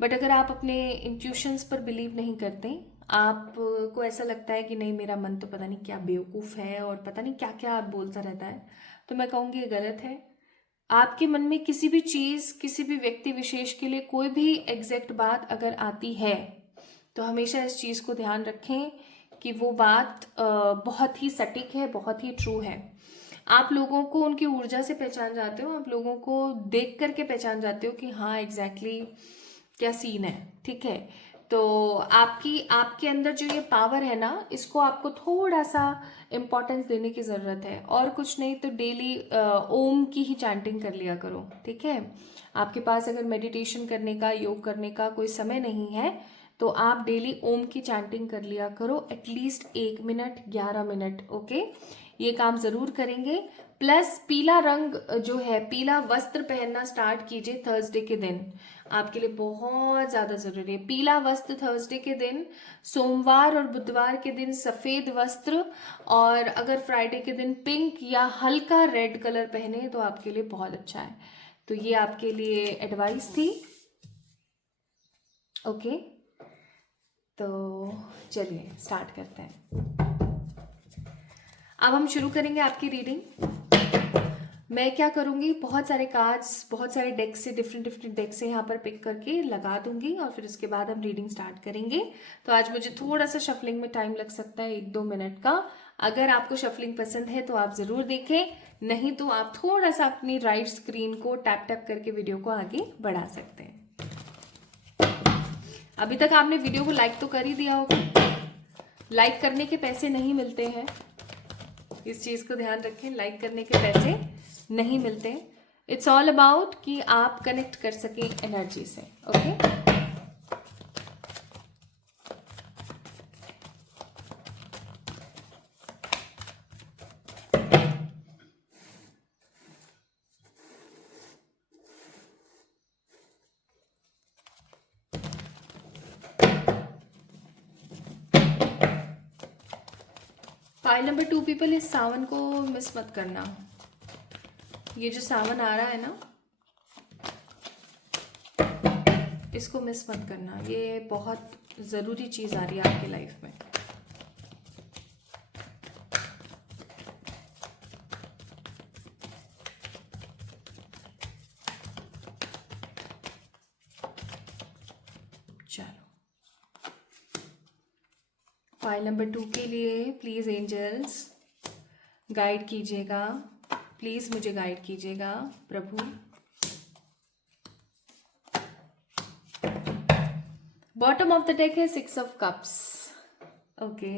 बट अगर आप अपने इंट्यूशंस पर बिलीव नहीं करते, आपको ऐसा लगता है कि नहीं मेरा मन तो पता नहीं क्या बेवकूफ़ है और पता नहीं क्या क्या बोलता रहता है, तो मैं कहूँगी ये गलत है। आपके मन में किसी भी चीज़, किसी भी व्यक्ति विशेष के लिए कोई भी एग्जैक्ट बात अगर आती है तो हमेशा इस चीज़ को ध्यान रखें कि वो बात बहुत ही सटीक है, बहुत ही ट्रू है। आप लोगों को उनकी ऊर्जा से पहचान जाते हो, आप लोगों को देख करके पहचान जाते हो कि हाँ एग्जैक्टली क्या सीन है, ठीक है। तो आपकी आपके अंदर जो ये पावर है ना, इसको आपको थोड़ा सा इम्पोर्टेंस देने की ज़रूरत है। और कुछ नहीं तो डेली ओम की ही चैंटिंग कर लिया करो, ठीक है। आपके पास अगर मेडिटेशन करने का, योग करने का कोई समय नहीं है तो आप डेली ओम की चैंटिंग कर लिया करो, एटलीस्ट 1 मिनट 11 मिनट, ओके। ये काम जरूर करेंगे। प्लस पीला रंग जो है, पीला वस्त्र पहनना स्टार्ट कीजिए थर्सडे के दिन, आपके लिए बहुत ज्यादा जरूरी है। पीला वस्त्र थर्सडे के दिन, सोमवार और बुधवार के दिन सफेद वस्त्र, और अगर फ्राइडे के दिन पिंक या हल्का रेड कलर पहने तो आपके लिए बहुत अच्छा है। तो ये आपके लिए एडवाइस थी, ओके। तो चलिए स्टार्ट करते हैं। अब हम शुरू करेंगे आपकी रीडिंग। मैं क्या करूंगी, बहुत सारे कार्ड्स, बहुत सारे डेक से, डिफरेंट डिफरेंट डेक से यहाँ पर पिक करके लगा दूंगी और फिर उसके बाद हम रीडिंग स्टार्ट करेंगे। तो आज मुझे थोड़ा सा शफलिंग में टाइम लग सकता है, 1-2 मिनट का। अगर आपको शफलिंग पसंद है तो आप जरूर देखें, नहीं तो आप थोड़ा सा अपनी राइट स्क्रीन को टैप टैप करके वीडियो को आगे बढ़ा सकते हैं। अभी तक आपने वीडियो को लाइक तो कर ही दिया होगा, लाइक करने के पैसे नहीं मिलते हैं, इस चीज को ध्यान रखें, लाइक करने के पैसे नहीं मिलते। इट्स ऑल अबाउट कि आप कनेक्ट कर सकें एनर्जी से, ओके। पाइल नंबर 2 पीपल, इस सावन को मिस मत करना। ये जो सावन आ रहा है ना, इसको मिस मत करना। ये बहुत ज़रूरी चीज़ आ रही है आपकी लाइफ में। चलो, फाइल नंबर 2 के लिए प्लीज़ एंजल्स गाइड कीजिएगा, प्लीज़ मुझे गाइड कीजिएगा प्रभु। बॉटम ऑफ द डेक है 6 ऑफ कप्स। ओके,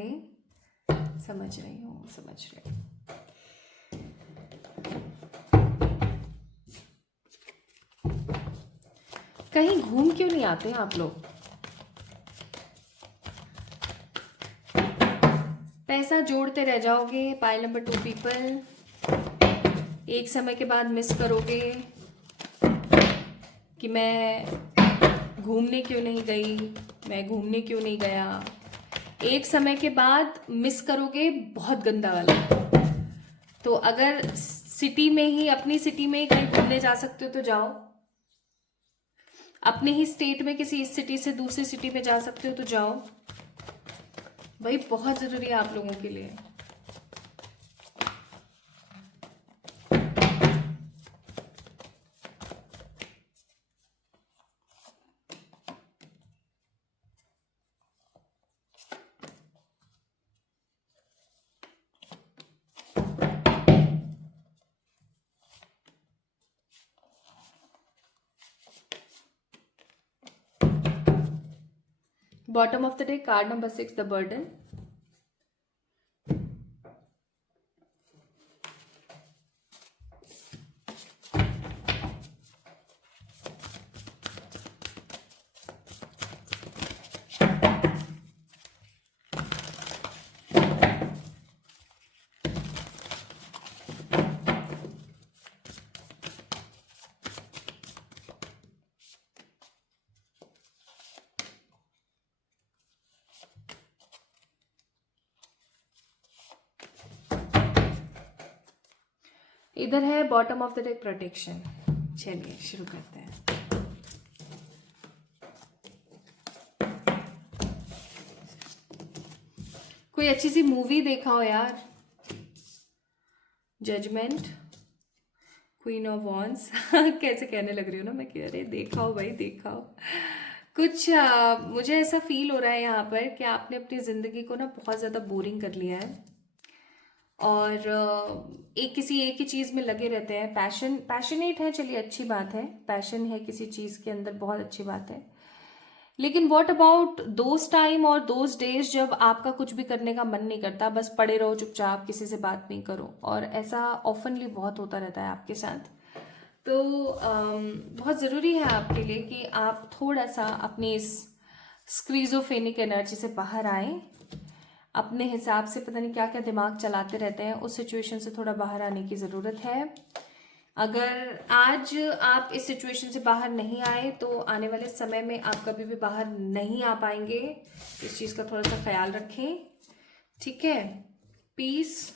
समझ रही हूँ, समझ रही हूँ। कहीं घूम क्यों नहीं आते हैं आप लोग? पैसा जोड़ते रह जाओगे पाइल नंबर 2 पीपल। एक समय के बाद मिस करोगे कि मैं घूमने क्यों नहीं गई, मैं घूमने क्यों नहीं गया। एक समय के बाद मिस करोगे बहुत गंदा वाला। तो अगर सिटी में ही, अपनी सिटी में ही कहीं घूमने जा सकते हो तो जाओ। अपने ही स्टेट में किसी इस सिटी से दूसरी सिटी में जा सकते हो तो जाओ भाई, बहुत जरूरी है आप लोगों के लिए। Bottom of the deck, card number 6, the burden. इधर है bottom of the deck protection. चलिए शुरू करते हैं। कोई अच्छी सी मूवी देखा हो यार। जजमेंट, क्वीन ऑफ वॉन्स कैसे कहने लग रही हूँ ना मैं कि अरे देखा हो भाई, देखा हो। कुछ मुझे ऐसा फील हो रहा है यहाँ पर कि आपने अपनी ज़िंदगी को ना बहुत ज़्यादा बोरिंग कर लिया है और एक ही चीज़ में लगे रहते हैं। पैशनेट है, चलिए अच्छी बात है, पैशन है किसी चीज़ के अंदर, बहुत अच्छी बात है। लेकिन व्हाट अबाउट दोज टाइम और दोज डेज जब आपका कुछ भी करने का मन नहीं करता, बस पड़े रहो चुपचाप, किसी से बात नहीं करो, और ऐसा ऑफनली बहुत होता रहता है आपके साथ। तो बहुत ज़रूरी है आपके लिए कि आप थोड़ा सा अपनी इस स्क्रीजोफेनिक एनर्जी से बाहर आए। अपने हिसाब से पता नहीं क्या क्या दिमाग चलाते रहते हैं, उस सिचुएशन से थोड़ा बाहर आने की ज़रूरत है। अगर आज आप इस सिचुएशन से बाहर नहीं आए तो आने वाले समय में आप कभी भी बाहर नहीं आ पाएंगे। इस चीज़ का थोड़ा सा ख्याल रखें, ठीक है। Peace,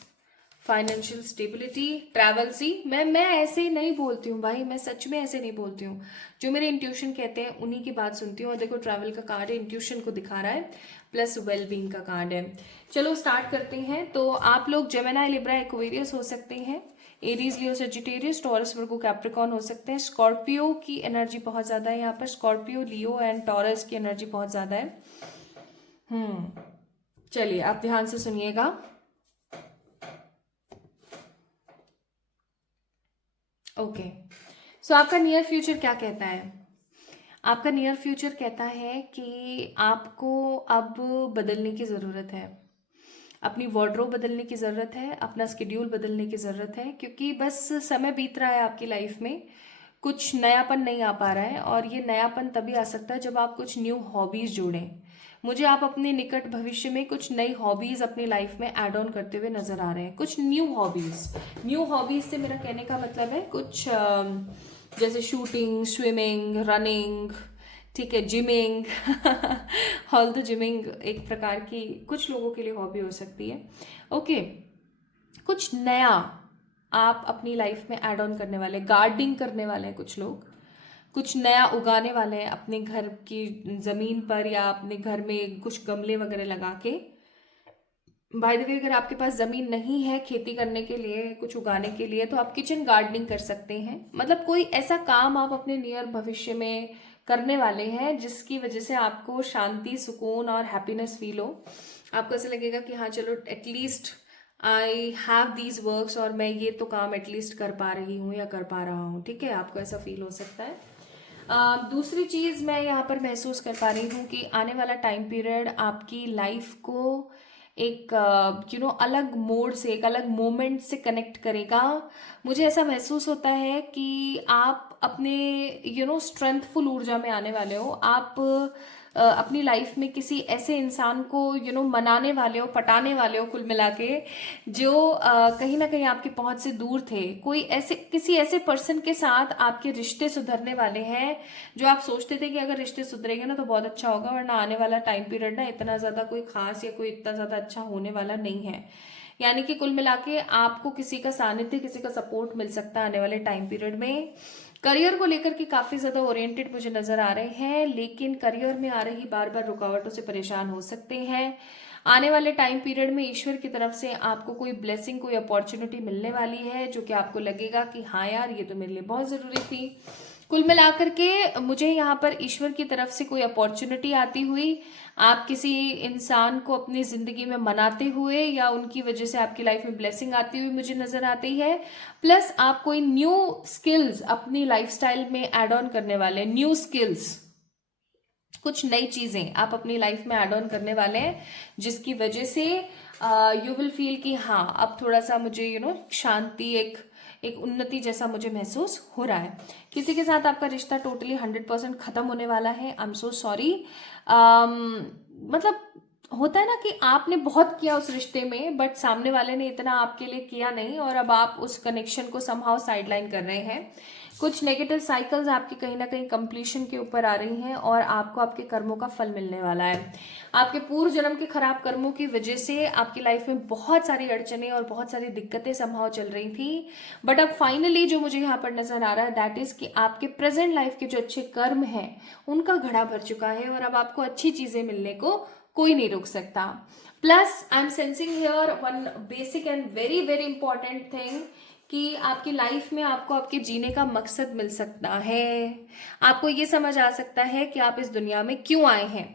financial stability, travel. See मैं ऐसे ही नहीं बोलती हूँ भाई, मैं सच में ऐसे नहीं बोलती हूँ। जो मेरे इंट्यूशन कहते हैं उन्हीं की बात सुनती हूँ। और देखो ट्रैवल का कार्ड है, इंट्यूशन को दिखा रहा है, प्लस वेलबींग का कार्ड है। चलो स्टार्ट करते हैं। तो आप लोग जेमिनी, लिब्रा, एक्वेरियस हो सकते हैं, एरीज, लियो, सजिटेरियस, टॉरस, वर्गो, कैप्रिकॉर्न हो सकते हैं। स्कॉर्पियो की एनर्जी बहुत ज्यादा है यहाँ पर। स्कॉर्पियो, लियो एंड टॉरस की एनर्जी बहुत ज्यादा है। चलिए आप ध्यान से सुनिएगा। ओके, सो आपका नियर फ्यूचर क्या कहता है? आपका नियर फ्यूचर कहता है कि आपको अब बदलने की ज़रूरत है, अपनी वार्डरोब बदलने की ज़रूरत है, अपना स्केड्यूल बदलने की ज़रूरत है, क्योंकि बस समय बीत रहा है आपकी लाइफ में, कुछ नयापन नहीं आ पा रहा है। और ये नयापन तभी आ सकता है जब आप कुछ न्यू हॉबीज़ जोड़ें। मुझे आप अपने निकट भविष्य में कुछ नई हॉबीज़ अपनी लाइफ में ऐड ऑन करते हुए नज़र आ रहे हैं। कुछ न्यू हॉबीज़ से मेरा कहने का मतलब है कुछ जैसे शूटिंग, स्विमिंग, रनिंग, ठीक है, जिमिंग। ऑल तो जिमिंग एक प्रकार की कुछ लोगों के लिए हॉबी हो सकती है। ओके, कुछ नया आप अपनी लाइफ में ऐड ऑन करने वाले, गार्डनिंग करने वाले हैं कुछ लोग, कुछ नया उगाने वाले हैं अपने घर की ज़मीन पर या अपने घर में कुछ गमले वगैरह लगा के। बाय द वे, अगर आपके पास ज़मीन नहीं है खेती करने के लिए, कुछ उगाने के लिए, तो आप किचन गार्डनिंग कर सकते हैं। मतलब कोई ऐसा काम आप अपने नियर भविष्य में करने वाले हैं जिसकी वजह से आपको शांति, सुकून और हैप्पीनेस फील हो। आपको ऐसा लगेगा कि हाँ चलो, at least I have these works, और मैं ये तो काम एटलीस्ट कर पा रही हूँ या कर पा रहा हूँ। ठीक है, आपको ऐसा फील हो सकता है। दूसरी चीज़ मैं यहाँ पर महसूस कर पा रही हूँ कि आने वाला टाइम पीरियड आपकी लाइफ को एक अलग मोड से, एक अलग मोमेंट से कनेक्ट करेगा। मुझे ऐसा महसूस होता है कि आप अपने स्ट्रेंथफुल ऊर्जा में आने वाले हो। आप अपनी लाइफ में किसी ऐसे इंसान को मनाने वाले हो, पटाने वाले हो, कुल मिला के, जो कहीं ना कहीं आपकी पहुंच से दूर थे। कोई ऐसे, किसी ऐसे पर्सन के साथ आपके रिश्ते सुधरने वाले हैं जो आप सोचते थे कि अगर रिश्ते सुधरेंगे ना तो बहुत अच्छा होगा, वरना आने वाला टाइम पीरियड ना इतना ज़्यादा कोई खास या कोई इतना ज़्यादा अच्छा होने वाला नहीं है। यानी कि कुल मिला के आपको किसी का सानिध्य, किसी का सपोर्ट मिल सकता है आने वाले टाइम पीरियड में। करियर को लेकर के काफ़ी ज़्यादा ओरिएंटेड मुझे नज़र आ रहे हैं, लेकिन करियर में आ रही बार बार रुकावटों से परेशान हो सकते हैं। आने वाले टाइम पीरियड में ईश्वर की तरफ से आपको कोई ब्लेसिंग, कोई अपॉर्चुनिटी मिलने वाली है जो कि आपको लगेगा कि हाँ यार, ये तो मेरे लिए बहुत ज़रूरी थी। कुल मिलाकर के मुझे यहाँ पर ईश्वर की तरफ से कोई अपॉर्चुनिटी आती हुई, आप किसी इंसान को अपनी ज़िंदगी में मनाते हुए या उनकी वजह से आपकी लाइफ में ब्लेसिंग आती हुई मुझे नज़र आती है। प्लस आप कोई न्यू स्किल्स अपनी लाइफस्टाइल में ऐड ऑन करने वाले हैं। न्यू स्किल्स, कुछ नई चीज़ें आप अपनी लाइफ में ऐड ऑन करने वाले हैं जिसकी वजह से यू विल फील कि हाँ, अब थोड़ा सा मुझे शांति, एक उन्नति जैसा मुझे महसूस हो रहा है। किसी के साथ आपका रिश्ता टोटली 100% खत्म होने वाला है। I am so sorry. मतलब होता है ना कि आपने बहुत किया उस रिश्ते में, बट सामने वाले ने इतना आपके लिए किया नहीं, और अब आप उस कनेक्शन को समहाउ साइडलाइन कर रहे हैं। कुछ नेगेटिव साइकिल्स आपकी कहीं ना कहीं कंप्लीशन के ऊपर आ रही हैं और आपको आपके कर्मों का फल मिलने वाला है। आपके पूर्व जन्म के खराब कर्मों की वजह से आपकी लाइफ में बहुत सारी अड़चनें और बहुत सारी दिक्कतें संभव चल रही थी, बट अब फाइनली जो मुझे यहाँ पर नजर आ रहा है, दैट इज कि आपके प्रेजेंट लाइफ के जो अच्छे कर्म हैं उनका घड़ा भर चुका है और अब आपको अच्छी चीजें मिलने को कोई नहीं रोक सकता। Plus I am sensing here one basic and very very important thing, कि आपकी लाइफ में आपको आपके जीने का मकसद मिल सकता है। आपको ये समझ आ सकता है कि आप इस दुनिया में क्यों आए हैं।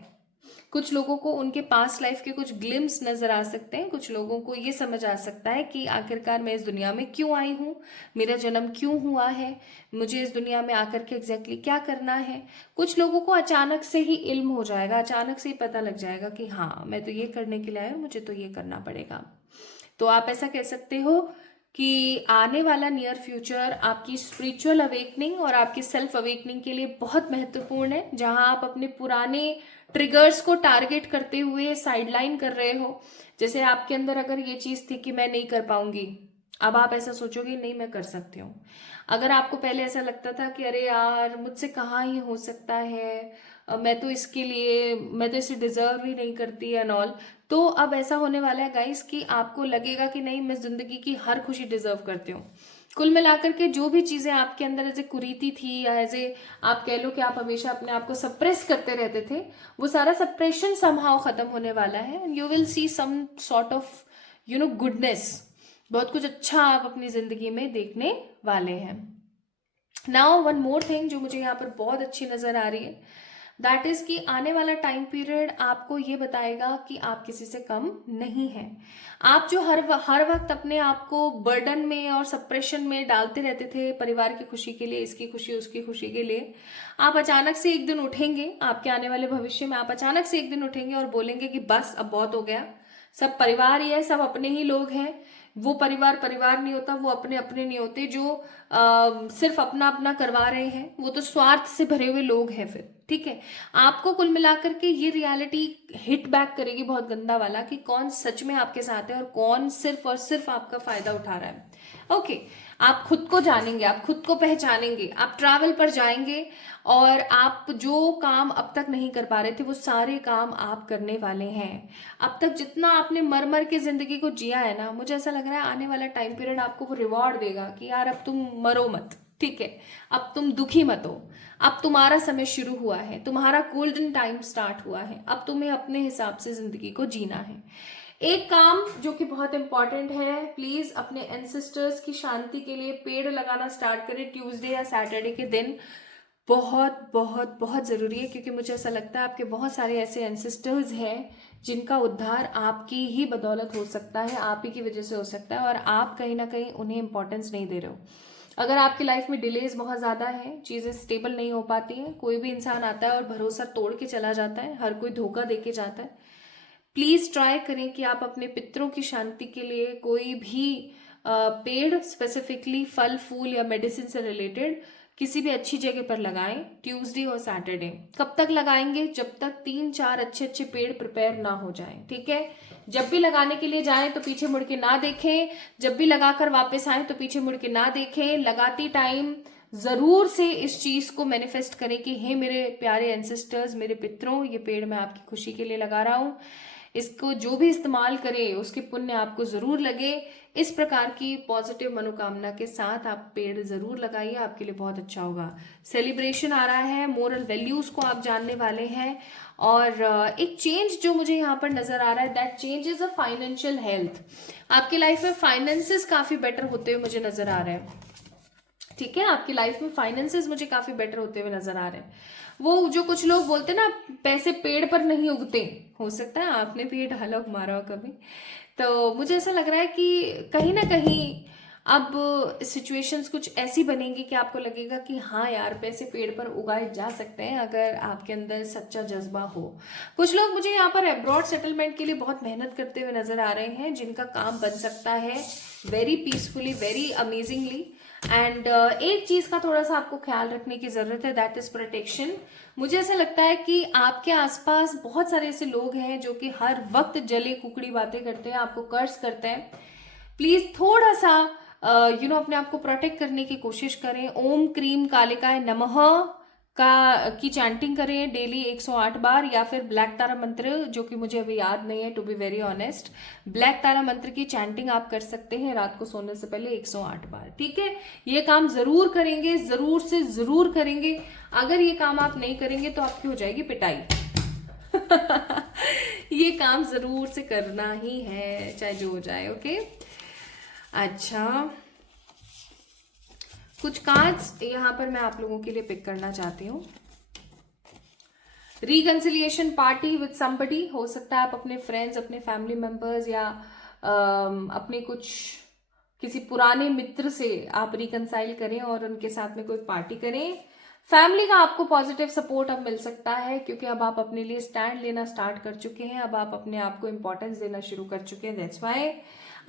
कुछ लोगों को उनके पास्ट लाइफ के कुछ ग्लिम्स नजर आ सकते हैं। कुछ लोगों को ये समझ आ सकता है कि आखिरकार मैं इस दुनिया में क्यों आई हूँ, मेरा जन्म क्यों हुआ है, मुझे इस दुनिया में आकर के एग्जैक्टली क्या करना है। कुछ लोगों को अचानक से ही इल्म हो जाएगा, अचानक से ही पता लग जाएगा कि हाँ, मैं तो ये करने के लिए आया हूँ, मुझे तो ये करना पड़ेगा। तो आप ऐसा कह सकते हो कि आने वाला नियर फ्यूचर आपकी स्पिरिचुअल अवेकनिंग और आपकी सेल्फ अवेकनिंग के लिए बहुत महत्वपूर्ण है, जहां आप अपने पुराने ट्रिगर्स को टारगेट करते हुए साइडलाइन कर रहे हो। जैसे आपके अंदर अगर ये चीज थी कि मैं नहीं कर पाऊंगी, अब आप ऐसा सोचोगे नहीं, मैं कर सकती हूँ। अगर आपको पहले ऐसा लगता था कि अरे यार, मुझसे कहाँ ही हो सकता है, मैं तो इसके लिए, मैं तो इसे डिजर्व ही नहीं करती एंड ऑल, तो अब ऐसा होने वाला है गाइस कि आपको लगेगा कि नहीं, मैं जिंदगी की हर खुशी डिजर्व करती हूँ। कुल मिलाकर के जो भी चीजें आपके अंदर एज ए कुरीति थी, या एज ए आप कह लो कि आप हमेशा अपने आप को सप्रेस करते रहते थे, वो सारा सप्रेशन समहाउ खत्म होने वाला है and you will see some sort of goodness. बहुत कुछ अच्छा आप अपनी जिंदगी में देखने वाले हैं। नाउ वन मोर थिंग जो मुझे यहाँ पर बहुत अच्छी नजर आ रही है, दैट इज कि आने वाला टाइम पीरियड आपको ये बताएगा कि आप किसी से कम नहीं हैं। आप जो हर वक्त अपने आप को बर्डन में और सप्रेशन में डालते रहते थे परिवार की खुशी के लिए, इसकी खुशी उसकी खुशी के लिए, आप अचानक से एक दिन उठेंगे, आपके आने वाले भविष्य में आप अचानक से एक दिन उठेंगे और बोलेंगे कि बस अब बहुत हो गया, सब परिवार ही है, सब अपने ही लोग हैं। वो परिवार परिवार नहीं होता, वो अपने अपने नहीं होते, जो सिर्फ अपना अपना करवा रहे हैं, वो तो स्वार्थ से भरे हुए लोग हैं फिर। ठीक है। आपको कुल मिलाकर के ये रियलिटी हिट बैक करेगी बहुत गंदा वाला कि कौन सच में आपके साथ है और कौन सिर्फ और सिर्फ आपका फायदा उठा रहा है। ओके, आप खुद को जानेंगे, आप खुद को पहचानेंगे, आप ट्रैवल पर जाएंगे और आप जो काम अब तक नहीं कर पा रहे थे वो सारे काम आप करने वाले हैं। अब तक जितना आपने मर मर के जिंदगी को जिया है ना, मुझे ऐसा लग रहा है आने वाला टाइम पीरियड आपको वो रिवॉर्ड देगा कि यार अब तुम मरो मत, ठीक है, अब तुम दुखी मत हो, अब तुम्हारा समय शुरू हुआ है, तुम्हारा गोल्डन टाइम स्टार्ट हुआ है, अब तुम्हें अपने हिसाब से जिंदगी को जीना है। एक काम जो कि बहुत इंपॉर्टेंट है, प्लीज अपने एंसेस्टर्स की शांति के लिए पेड़ लगाना स्टार्ट करें ट्यूसडे या सैटरडे के दिन। बहुत बहुत बहुत जरूरी है, क्योंकि मुझे ऐसा लगता है आपके बहुत सारे ऐसे एंसेस्टर्स हैं जिनका उद्धार आपकी ही बदौलत हो सकता है, आप ही की वजह से हो सकता है, और आप कहीं ना कहीं उन्हें इंपॉर्टेंस नहीं दे रहे हो। अगर आपकी लाइफ में डिलेज बहुत ज़्यादा है, चीज़ें स्टेबल नहीं हो पाती हैं, कोई भी इंसान आता है और भरोसा तोड़ के चला जाता है, हर कोई धोखा दे के जाता है, प्लीज़ ट्राई करें कि आप अपने पितरों की शांति के लिए कोई भी पेड़, स्पेसिफिकली फल फूल या मेडिसिन से रिलेटेड, किसी भी अच्छी जगह पर लगाएं ट्यूसडे और सैटरडे। कब तक लगाएंगे? जब तक 3-4 अच्छे अच्छे पेड़ प्रिपेयर ना हो जाएं, ठीक है। जब भी लगाने के लिए जाएं तो पीछे मुड़ के ना देखें, जब भी लगाकर वापस आए तो पीछे मुड़ के ना देखें। लगाती टाइम जरूर से इस चीज को मैनिफेस्ट करें कि हे मेरे प्यारे एंसेस्टर्स, मेरे पितरों, ये पेड़ मैं आपकी खुशी के लिए लगा रहा हूँ, इसको जो भी इस्तेमाल करे उसके पुण्य आपको जरूर लगे। इस प्रकार की पॉजिटिव मनोकामना के साथ आप पेड़ जरूर लगाइए, आपके लिए बहुत अच्छा होगा। सेलिब्रेशन आ रहा है, मोरल वैल्यूज को आप जानने वाले हैं, और एक चेंज जो मुझे यहाँ पर नजर आ रहा है, that change is a financial health. आपकी लाइफ में फाइनेंसेस काफी बेटर होते हुए मुझे नजर आ रहे हैं, ठीक है। आपकी लाइफ में फाइनेंसेस मुझे काफी बेटर होते हुए नजर आ रहे हैं। वो जो कुछ लोग बोलते हैं ना, पैसे पेड़ पर नहीं उगते, हो सकता है आपने भी ये डायलॉग मारा हो कभी, तो मुझे ऐसा लग रहा है कि कहीं ना कहीं अब सिचुएशंस कुछ ऐसी बनेंगी कि आपको लगेगा कि हाँ यार, पैसे पेड़ पर उगाए जा सकते हैं अगर आपके अंदर सच्चा जज्बा हो। कुछ लोग मुझे यहाँ पर अब्रॉड सेटलमेंट के लिए बहुत मेहनत करते हुए नजर आ रहे हैं, जिनका काम बन सकता है very peacefully, very amazingly. And एक चीज का थोड़ा सा आपको ख्याल रखने की जरूरत है, दैट इज प्रोटेक्शन। मुझे ऐसा लगता है कि आपके आसपास बहुत सारे ऐसे लोग हैं जो कि हर वक्त जली कुकड़ी बातें करते हैं, आपको कर्ज करते हैं। प्लीज थोड़ा सा अपने आप को प्रोटेक्ट करने की कोशिश करें। ओम क्रीम कालिकाय नमः की चैंटिंग करें डेली 108 बार, या फिर ब्लैक तारा मंत्र, जो कि मुझे अभी याद नहीं है to be very honest. Black Tara मंत्र की चैंटिंग आप कर सकते हैं रात को सोने से पहले 108 बार, ठीक है। ये काम जरूर करेंगे, जरूर से जरूर करेंगे। अगर ये काम आप नहीं करेंगे तो आपकी हो जाएगी पिटाई। ये काम जरूर से करना ही है, चाहे जो हो जाए, ओके। अच्छा, कुछ कार्ड्स यहाँ पर मैं आप लोगों के लिए पिक करना चाहती हूँ। रिकंसिलिएशन पार्टी विद समबडी, हो सकता है आप अपने फ्रेंड्स, अपने फैमिली मेंबर्स, या अपने किसी पुराने मित्र से आप रिकंसाइल करें और उनके साथ में कोई पार्टी करें। फैमिली का आपको पॉजिटिव सपोर्ट अब मिल सकता है, क्योंकि अब आप अपने लिए स्टैंड लेना स्टार्ट कर चुके हैं, अब आप अपने आप को इंपॉर्टेंस देना शुरू कर चुके हैं। दैट्स व्हाई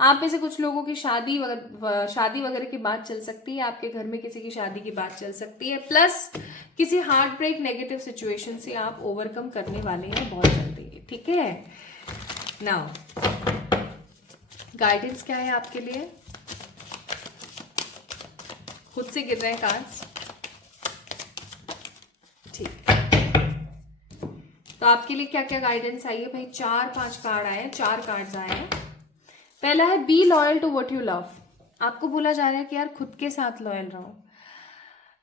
आप में से कुछ लोगों की शादी वगैरह की बात चल सकती है, आपके घर में किसी की शादी की बात चल सकती है, प्लस किसी हार्ट ब्रेक नेगेटिव सिचुएशन से आप ओवरकम करने वाले हैं बहुत जल्दी, ठीक है। नाउ गाइडेंस क्या है आपके लिए? खुद से गिर रहे हैं कार्ड्स, ठीक। तो आपके लिए क्या क्या गाइडेंस आई है भाई? 4-5 कार्ड आए हैं, 4 कार्ड्स आए हैं। पहला है be loyal to what you love. आपको बोला जा रहा है कि यार खुद के साथ लॉयल रहो।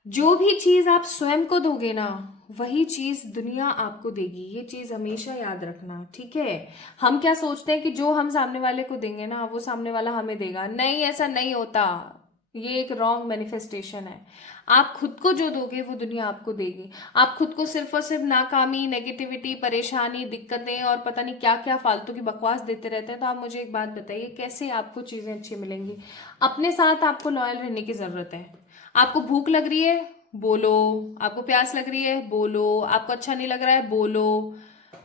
जो भी चीज आप स्वयं को दोगे ना, वही चीज दुनिया आपको देगी, ये चीज हमेशा याद रखना, ठीक है। हम क्या सोचते हैं कि जो हम सामने वाले को देंगे ना, वो सामने वाला हमें देगा। नहीं, ऐसा नहीं होता, ये एक रॉन्ग मैनिफेस्टेशन है। आप खुद को जो दोगे वो दुनिया आपको देगी। आप खुद को सिर्फ और सिर्फ नाकामी, नेगेटिविटी, परेशानी, दिक्कतें और पता नहीं क्या क्या फालतू की बकवास देते रहते हैं, तो आप मुझे एक बात बताइए, कैसे आपको चीजें अच्छी मिलेंगी? अपने साथ आपको लॉयल रहने की जरूरत है। आपको भूख लग रही है, बोलो। आपको प्यास लग रही है, बोलो। आपको अच्छा नहीं लग रहा है, बोलो।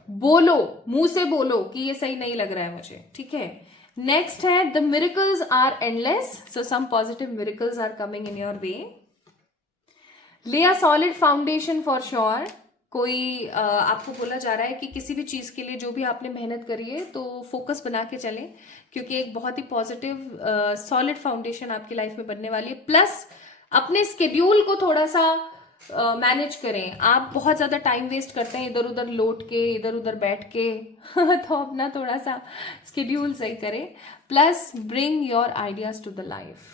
बोलो, मुंह से बोलो कि ये सही नहीं लग रहा है मुझे, ठीक है। नेक्स्ट है the miracles are endless, so some positive miracles are coming in your way. Lay a solid foundation for sure. कोई आपको बोला जा रहा है कि किसी भी चीज़ के लिए जो भी आपने मेहनत करी है तो फोकस बना के चलें, क्योंकि एक बहुत ही पॉजिटिव सॉलिड फाउंडेशन आपकी लाइफ में बनने वाली है। प्लस अपने स्केड्यूल को थोड़ा सा मैनेज करें। आप बहुत ज़्यादा टाइम वेस्ट करते हैं इधर उधर लौट के, इधर उधर बैठ के तो अपना थोड़ा सा स्केड्यूल सही करें। Plus bring your ideas to the life.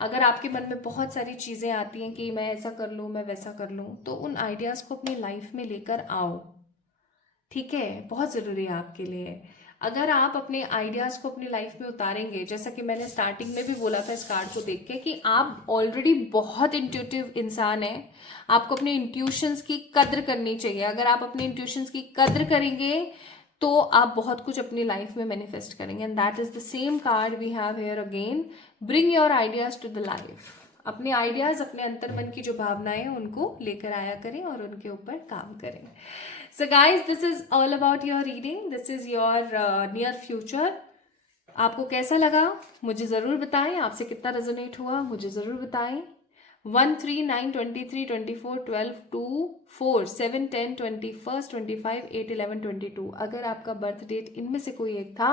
अगर आपके मन में बहुत सारी चीज़ें आती हैं कि मैं ऐसा कर लूँ, मैं वैसा कर लूँ, तो उन आइडियाज़ को अपनी लाइफ में लेकर आओ। ठीक है, बहुत ज़रूरी है आपके लिए। अगर आप अपने आइडियाज़ को अपनी लाइफ में उतारेंगे, जैसा कि मैंने स्टार्टिंग में भी बोला था इस कार्ड को देख के, कि आप ऑलरेडी बहुत इंट्यूटिव इंसान हैं। आपको अपने इंट्यूशंस की कद्र करनी चाहिए। अगर आप अपने इंट्यूशंस की कद्र करेंगे तो आप बहुत कुछ अपनी लाइफ में मैनिफेस्ट करेंगे। And that is the same card we have here again. Bring your ideas to the life. अपने आइडियाज, अपने अंतर्मन की जो भावनाएं हैं उनको लेकर आया करें और उनके ऊपर काम करें। So guys, this is all about your reading. This is your near future. आपको कैसा लगा मुझे ज़रूर बताएं। आपसे कितना रेजोनेट हुआ मुझे ज़रूर बताएं। 1, 3, 9, 23, 24, 12, 2, 4, 7, 10, 21, 25, 8, 11, 22। अगर आपका बर्थ डेट इनमें से कोई एक था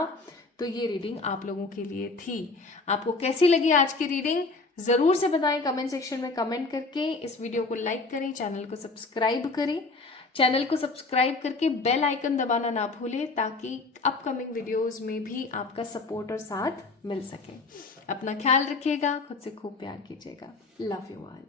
तो ये रीडिंग आप लोगों के लिए थी। आपको कैसी लगी आज की रीडिंग ज़रूर से बताएं कमेंट सेक्शन में कमेंट करके। इस वीडियो को लाइक करें, चैनल को सब्सक्राइब करें। चैनल को सब्सक्राइब करके बेल आइकन दबाना ना भूलें, ताकि अपकमिंग वीडियोस में भी आपका सपोर्ट और साथ मिल सके। अपना ख्याल रखिएगा, खुद से खूब प्यार कीजिएगा। Love you all.